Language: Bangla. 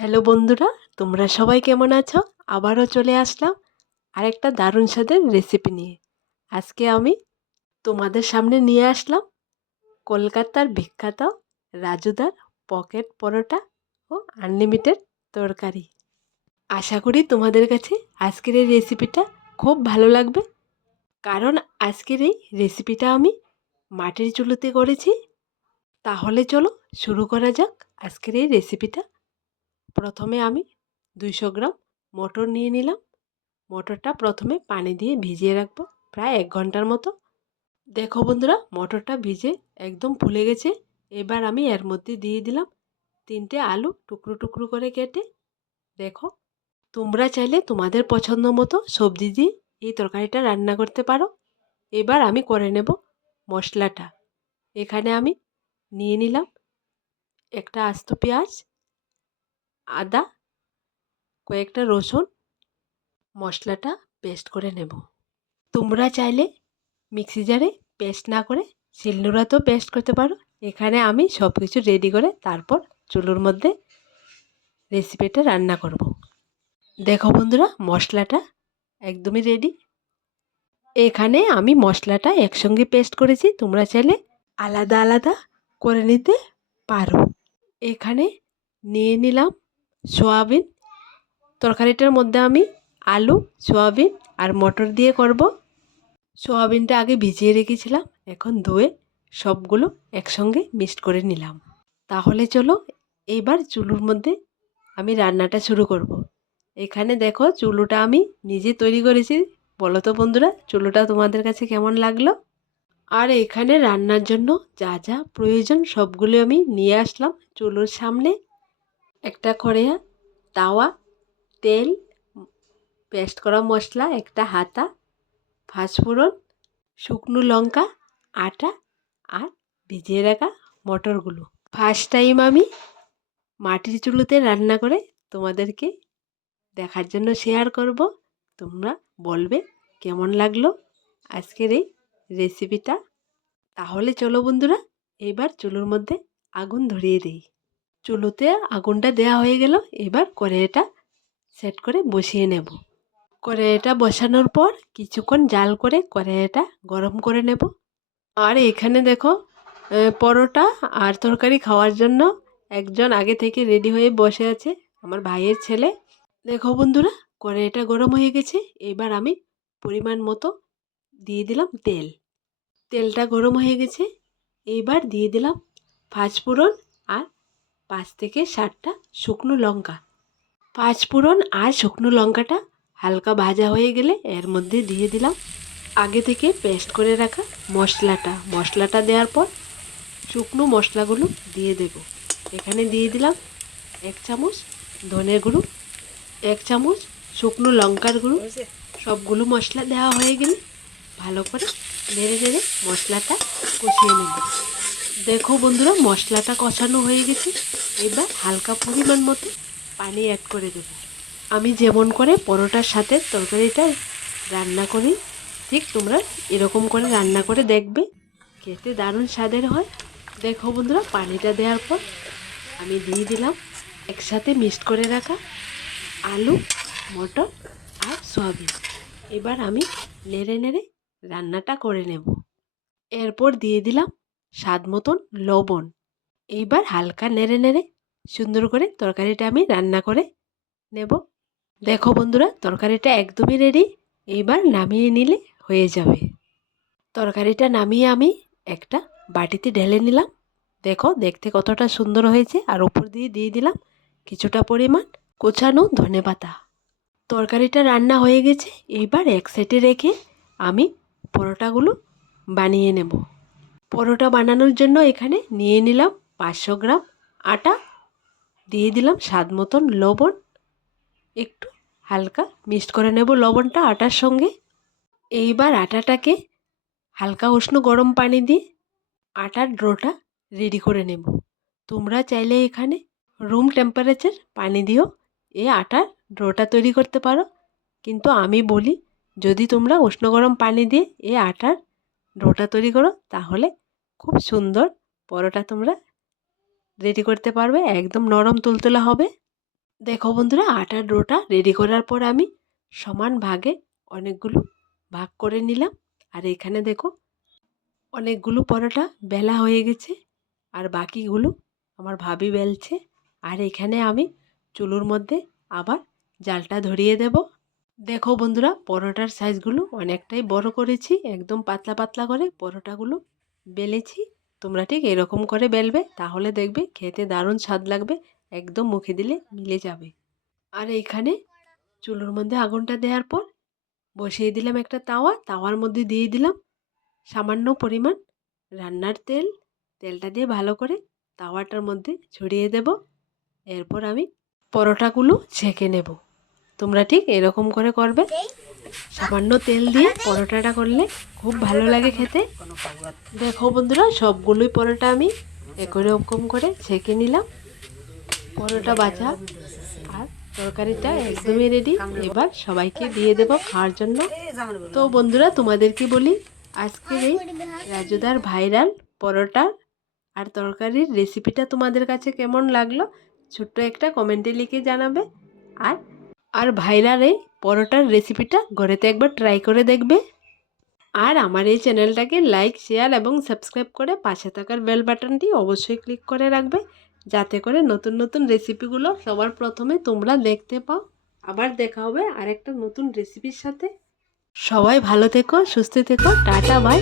হ্যালো বন্ধুরা, তোমরা সবাই কেমন আছো? আবারও চলে আসলাম আরেকটা দারুণ স্বাদের রেসিপি নিয়ে। আজকে আমি তোমাদের সামনে নিয়ে আসলাম কলকাতার বিখ্যাত রাজুদার পকেট পরোটা ও আনলিমিটেড তরকারি। আশা করি তোমাদের কাছে আজকের এই রেসিপিটা খুব ভালো লাগবে। কারণ আজকের এই রেসিপিটা আমি মাটির চুলোতে করেছি। তাহলে চলো শুরু করা যাক আজকের এই রেসিপিটা প্রথমে আমি দুইশো গ্রাম মটর নিয়ে নিলাম। মটরটা প্রথমে পানি দিয়ে ভিজিয়ে রাখব প্রায় এক ঘণ্টার মতো। দেখো বন্ধুরা, মটরটা ভিজে একদম ফুলে গেছে। এবার আমি এর মধ্যে দিয়ে দিলাম তিনটে আলু টুকরো টুকরো করে কেটে। দেখো, তোমরা চাইলে তোমাদের পছন্দ মতো সবজি দিয়ে এই তরকারিটা রান্না করতে পারো। এবার আমি করে নেব মশলাটা। এখানে আমি নিয়ে নিলাম একটা আস্ত পেঁয়াজ আদা, কয়েকটা রসুন, মশলাটা পেস্ট করে নেব। তোমরা চাইলে মিক্সি জারে পেস্ট না করে শিলনোড়াতেও পেস্ট করতে পারো। এখানে আমি সব কিছু রেডি করে তারপর চুলোর মধ্যে রেসিপিটা রান্না করব। দেখো বন্ধুরা, মশলাটা একদমই রেডি এখানে আমি মশলাটা একসঙ্গে পেস্ট করেছি। তোমরা চাইলে আলাদা আলাদা করে নিতে পারো। এখানে নিয়ে নিলাম সোয়াবিন তরকারিটার মধ্যে আমি আলু, সোয়াবিন আর মটর দিয়ে করব। সোয়াবিনটা আগে ভিজিয়ে রেখেছিলাম, এখন ধুয়ে সবগুলো একসঙ্গে মিক্সড করে নিলাম। তাহলে চলো এইবার চুলোর মধ্যে আমি রান্নাটা শুরু করব। এখানে দেখো চুলোটা আমি নিজে তৈরি করেছি। বলো তো বন্ধুরা, চুলোটা তোমাদের কাছে কেমন লাগল? আর এখানে রান্নার জন্য যা যা প্রয়োজন সবগুলো আমি নিয়ে আসলাম চুলোর সামনে। একটা কড়াইয়া তাওয়া, তেল, পেস্ট করা মশলা, একটা হাতা ফাঁসফোড়ন শুকনো লঙ্কা, আটা আর ভিজিয়ে রাখা মটরগুলো। ফার্স্ট টাইম আমি মাটির চুলোতে রান্না করে তোমাদেরকে দেখার জন্য শেয়ার করব। তোমরা বলবে কেমন লাগল আজকের এই রেসিপিটা তাহলে চলো বন্ধুরা, এবার চুলোর মধ্যে আগুন ধরিয়ে দিই। চুলোতে আগুনটা দেওয়া হয়ে গেল। এবার কড়াইটা সেট করে বসিয়ে নেব। কড়াইটা বসানোর পর কিছুক্ষণ জাল করে কড়াইটা গরম করে নেব। আর এখানে দেখো পরোটা আর তরকারি খাওয়ার জন্য একজন আগে থেকে রেডি হয়ে বসে আছে আমার ভাইয়ের ছেলে। দেখো বন্ধুরা, কড়াইটা গরম হয়ে গেছে। এবার আমি পরিমাণ মতো দিয়ে দিলাম তেল। তেলটা গরম হয়ে গেছে। এইবার দিয়ে দিলাম পাঁচফোড়ন পাঁচ থেকে ষাটটা শুকনো লঙ্কা। পাঁচফোড়ন আর শুকনো লঙ্কাটা হালকা ভাজা হয়ে গেলে এর মধ্যে দিয়ে দিলাম। আগে থেকে পেস্ট করে রাখা মশলাটা। মশলাটা দেওয়ার পর শুকনো মশলাগুলো দিয়ে দেব। এখানে দিয়ে দিলাম এক চামচ ধনে গুঁড়ো, এক চামচ শুকনো লঙ্কার গুঁড়ো। সবগুলো মশলা দেওয়া হয়ে গেলে ভালো করে নেড়ে নেড়ে মশলাটা কষিয়ে নেব। দেখো বন্ধুরা, মশলাটা কষানো হয়ে গেছে। এবার হালকা পরিমাণ মতো পানি অ্যাড করে দেব। আমি যেমন করে পরোটার সাথে তরকারিটা রান্না করি, ঠিক তোমরা এরকম করে রান্না করে দেখবে। খেতে দারুণ স্বাদের হয়। দেখো বন্ধুরা, পানিটা দেওয়ার পর আমি দিয়ে দিলাম একসাথে মিক্সড করে রাখা আলু, মটর আর সয়াবিন। এবার আমি নেড়ে নেড়ে রান্নাটা করে নেব। এরপর দিয়ে দিলাম স্বাদ মতন লবণ। এইবার হালকা নেড়ে নেড়ে সুন্দর করে তরকারিটা আমি রান্না করে নেব। দেখো বন্ধুরা, তরকারিটা একদমই রেডি এইবার নামিয়ে নিলে হয়ে যাবে। তরকারিটা নামিয়ে আমি একটা বাটিতে ঢেলে নিলাম। দেখো, দেখতে কতটা সুন্দর হয়েছে। আর উপর দিয়ে দিয়ে দিলাম কিছুটা পরিমাণ কোচানো ধনে পাতা। তরকারিটা রান্না হয়ে গেছে। এইবার এক সাইডে রেখে আমি পরোটাগুলো বানিয়ে নেব। পরোটা বানানোর জন্য এখানে নিয়ে নিলাম পাঁচশো গ্রাম আটা, দিয়ে দিলাম স্বাদ মতন লবণ। একটু হালকা মিক্সড করে নেব লবণটা আটার সঙ্গে। এইবার আটাটাকে হালকা উষ্ণ গরম পানি দিয়ে আটার ড্রোটা রেডি করে নেব। তোমরা চাইলে এখানে রুম টেম্পারেচার পানি দিও এই আটার ড্রোটা তৈরি করতে পারো। কিন্তু আমি বলি, যদি তোমরা উষ্ণ গরম পানি দিয়ে এই আটার ডোটা তৈরি করো, তাহলে খুব সুন্দর। পরোটা তোমরা রেডি করতে পারবে, একদম নরম তুলতুলা হবে। দেখো বন্ধুরা, আটার ডোটা রেডি করার পর আমি সমান ভাগে অনেকগুলো ভাগ করে নিলাম। আর এখানে দেখো, অনেকগুলো পরোটা বেলা হয়ে গেছে আর বাকিগুলো আমার ভাবি বেলছে। আর এখানে আমি চুলোর মধ্যে আবার জালটা ধরিয়ে দেব। দেখো বন্ধুরা, পরোটার সাইজগুলো অনেকটাই বড় করেছি, একদম পাতলা পাতলা করে পরোটাগুলো বেলেছি, তোমরা ঠিক এরকম করে বেলবে, তাহলে দেখবে খেতে দারুণ স্বাদ লাগবে, একদম মুখে দিলে মিলে যাবে। আর এখানে চুলোর মধ্যে আগুনটা দেওয়ার পর বসিয়ে দিলাম একটা তাওয়া, তাওয়ার মধ্যে দিয়ে দিলাম সামান্য পরিমাণ রান্নার তেল, তেলটা দিয়ে ভালো করে তাওয়াটার মধ্যে ছড়িয়ে দেব, এরপর আমি পরোটাগুলো ছেঁকে নেব। তোমরা ঠিক এরকম করে করবে। সামান্য তেল দিয়ে পরোটাটা করলে খুব ভালো লাগে খেতে। দেখো বন্ধুরা, সবগুলোই পরোটা আমি একই রকম করে ছেঁকে নিলাম। পরোটা বাজা আর তরকারিটা একদমই রেডি এবার সবাইকে দিয়ে দেব খাওয়ার জন্য। তো বন্ধুরা তোমাদেরকে বলি? আজকের এই রাজুদার ভাইরাল পরোটা আর তরকারির রেসিপিটা তোমাদের কাছে কেমন লাগল? ছোট্ট একটা কমেন্টে লিখে জানাবে। আর আর ভাইরাল এই পরোটার রেসিপিটা ঘরেতে একবার ট্রাই করে দেখবে। আর আমার এই চ্যানেলটাকে লাইক শেয়ার এবং সাবস্ক্রাইব করে পাশে থাকার বেল বাটনটি অবশ্যই ক্লিক করে রাখবে, যাতে করে নতুন নতুন রেসিপিগুলো সবার প্রথমে তোমরা দেখতে পাও। আবার দেখা হবে আরেকটা নতুন রেসিপির সাথে। সবাই ভালো থেকো, সুস্থ থেকো, টাটা বাই